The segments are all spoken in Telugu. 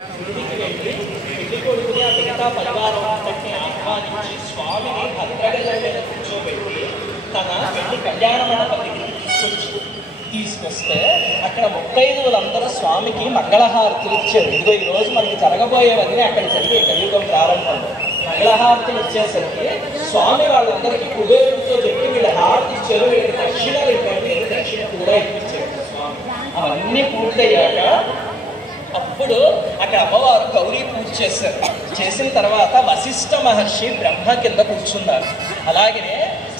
ఇంటికి వెళ్ళి పెళ్లి కొడుకుని ఆ మిగతా పరివారం అంతటిని ఆహ్వానించి స్వామిని భద్రగల మీద కూర్చోబెట్టి తన పెళ్లి కళ్యాణ మండపానికి తీసుకొస్తే అక్కడ ముత్తైదువులందరూ స్వామికి మంగళహారతులు ఇచ్చారు. ఇదిగో ఈరోజు మనకి జరగబోయేవన్నీ అక్కడ జరిగే కలియుగం ప్రారంభంలో మంగళహారతులు ఇచ్చేసరికి స్వామి వాళ్ళందరికీ కుబేరుడితో చెప్పి వీళ్ళు హారతి ఇచ్చారు, వీళ్ళకి దక్షిణలు ఇవ్వండి, దక్షిణ కూడా ఇప్పించారు స్వామి. అవన్నీ పూర్తయ్యాక అప్పుడు అక్కడ అమ్మవారు గౌరీ పూజ చేశారు. చేసిన తర్వాత వశిష్ఠ మహర్షి బ్రహ్మ కింద కూర్చున్నారు. అలాగే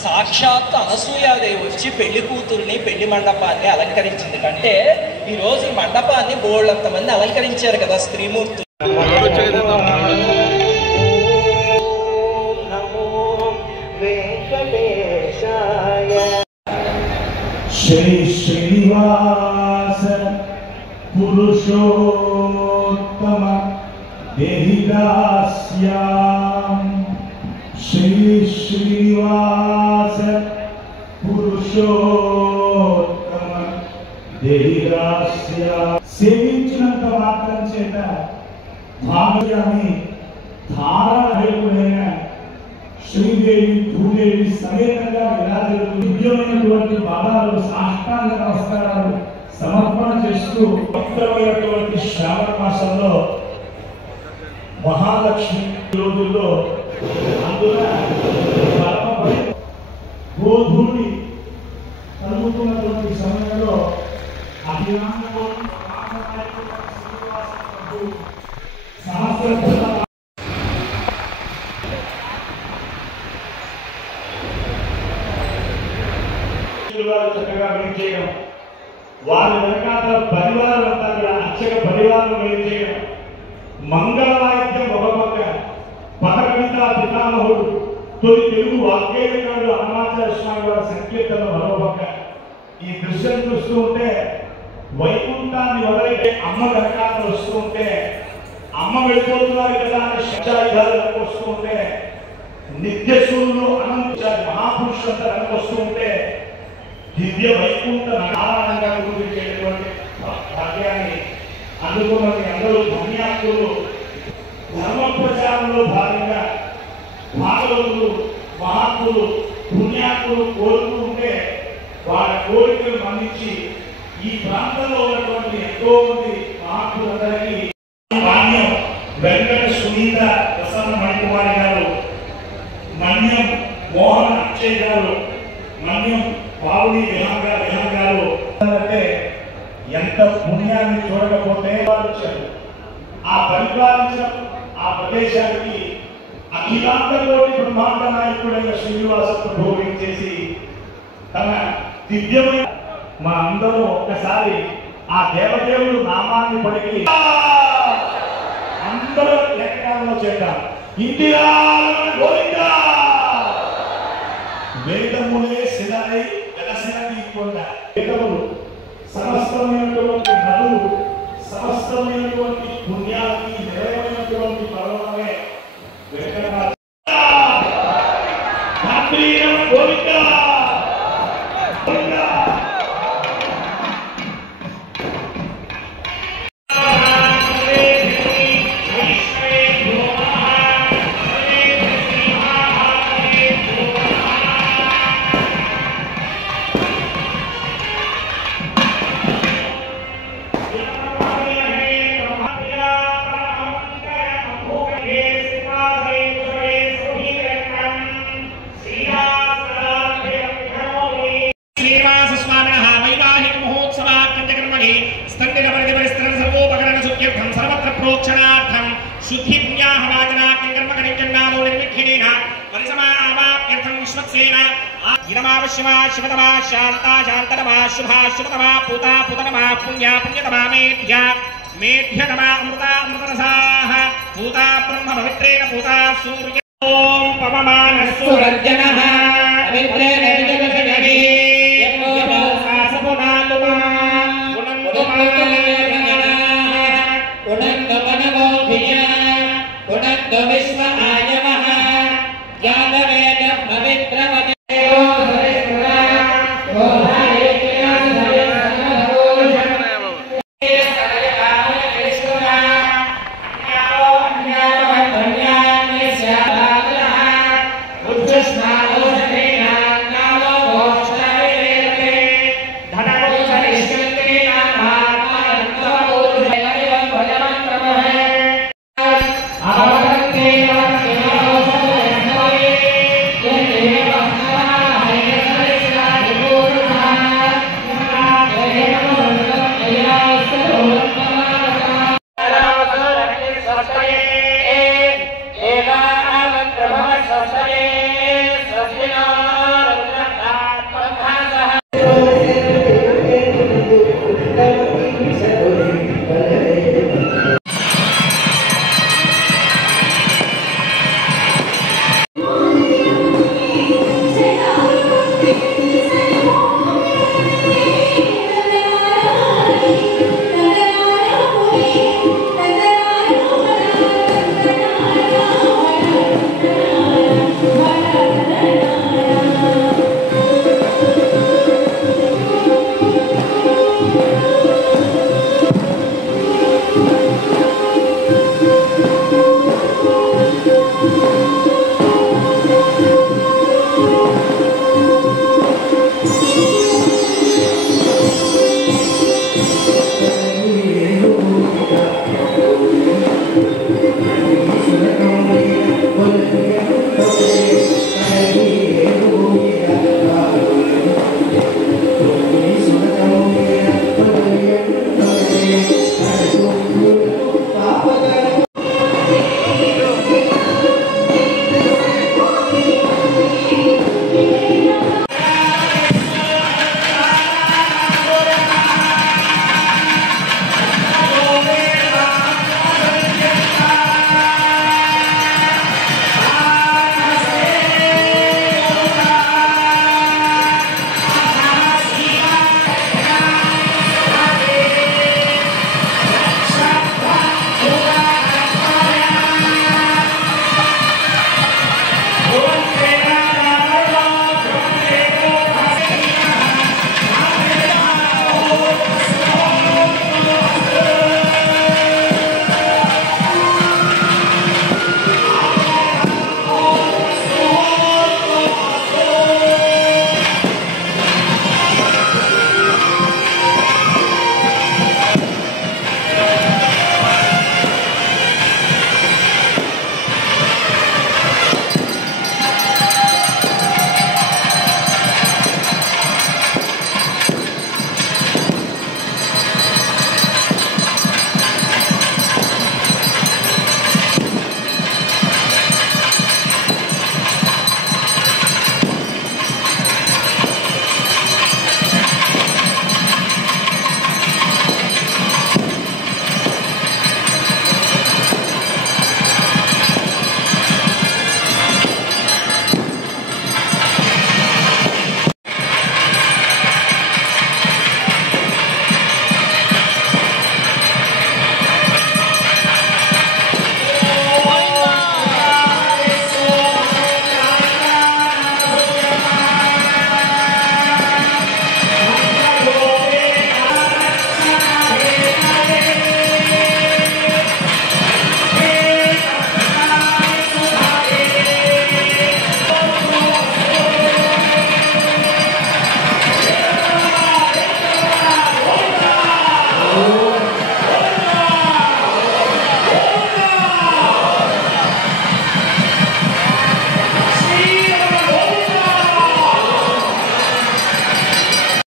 సాక్షాత్ అనసూయాదేవి వచ్చి పెళ్లి కూతురుని పెళ్లి మండపాన్ని అలంకరించింది. అంటే ఈరోజు ఈ మండపాన్ని బోళ్ళంత మంది అలంకరించారు కదా స్త్రీమూర్తులు. శ్రీ శ్రీనివాస పురుషోత్తమ దేహిదాస్యాం శ్రీ శ్రీనివాస పురుషోత్తమ దేహిదాస్యాం. సేవించినంత మాత్రం చేత భాగ్యాన్ని ధారాళమైన శ్రీదేవి భూదేవి సమేతంగా విరాజులకు దివ్యమైనటువంటి పాదాలు సాష్టాంగ నమస్కారాలు సమర్పణ చేస్తూ పవిత్రమైనటువంటి శ్రావణ మాసంలో మహాలక్ష్మి రోజుల్లో అందున గోధూళి కలుగుతున్నటువంటి సమయంలో సహస్ర చక్కగా వెయిట్ చేయడం, వారి వెనకాల పరివారం అంతా కూడా అర్చక పరివారం వెయిట్ చేయడం, మంగళ వాయిద్యం ఒక పక్క, పదకవిత పితామహుడు తొలి తెలుగు వాగ్గేయకారుడు అన్నమాచార్య స్వామి వారి సంకీర్తన మరో పక్క. ఈ దృశ్యం చూస్తూ ఉంటే వైకుంఠాన్ని వదిలితే అమ్మ వెనకాల వస్తూ ఉంటే, అమ్మ వెళ్ళిపోతున్నారు కదా అని శబ్దాయుధాలు వస్తూ ఉంటే, నిత్యసూరులు అనంతారు మహాపురుషులంతా వస్తూ ఉంటే దివ్య వైకుంఠ నారాయణంగా గురించేటువంటి భాగ్యాన్ని అందుకున్న అందరూ ధన్యాత్ములు. ధర్మ ప్రచారంలో భాగంగా భాగవతులు మహాత్ములు పుణ్యాత్ములు కోరుతూ ఉంటే వారి కోరికలు మన్నించి ఈ ప్రాంతంలో ఉన్నటువంటి ఎంతో మంది మహాత్ములందరికీ మాన్యం వెంకట సునీత ప్రసన్న మణికుమారి గారు, మన్యం మోహన్ అక్షయ్ గారు, మన్యం పావుని విహాన్ గారు అంటే ఎంత పుణ్యాన్ని చూడకపోతే వచ్చారు. ఆ పరిపాలించిన ఆ ప్రదేశానికి అఖిలాంత కోటి బ్రహ్మాండ నాయకుడైన శ్రీనివాస ప్రభువు చేసి తన దివ్యమైన మా అందరూ ఒక్కసారి ఆ దేవదేవుడు నామాన్ని పలికి అందరూ ఏకకాలంలో చేద్దాం. ఇంటిగా గోవిందా వేదములే శిలై వెలసిన కొండ. వేదములు సమస్తమైనటువంటి నదులు, సమస్తమైనటువంటి పుణ్యాలకి నిలయమైనటువంటి పర్వతమే వెంకటనాథ గోవిందా గోవిందా. शुद्धि पुण्याहवाचना कर्म करिकन्नामो निर्विघ्नेन परिसमावाप्यर्थं विश्वक्सेन इदमावश्यमा शिवतमा शान्ता शान्ततमा शुभा शुभतमा पूता पूततमा पुण्या पुण्यतमा मेध्या मेध्यतमा अमृता अमृतरसाः पूता ब्रह्म पवित्रेण पूता सूर्य ओम पवमानस्तु वर्जनः पवित्रेण विजयशनि यतो सासपुनातुमा विश्व आयवः यादव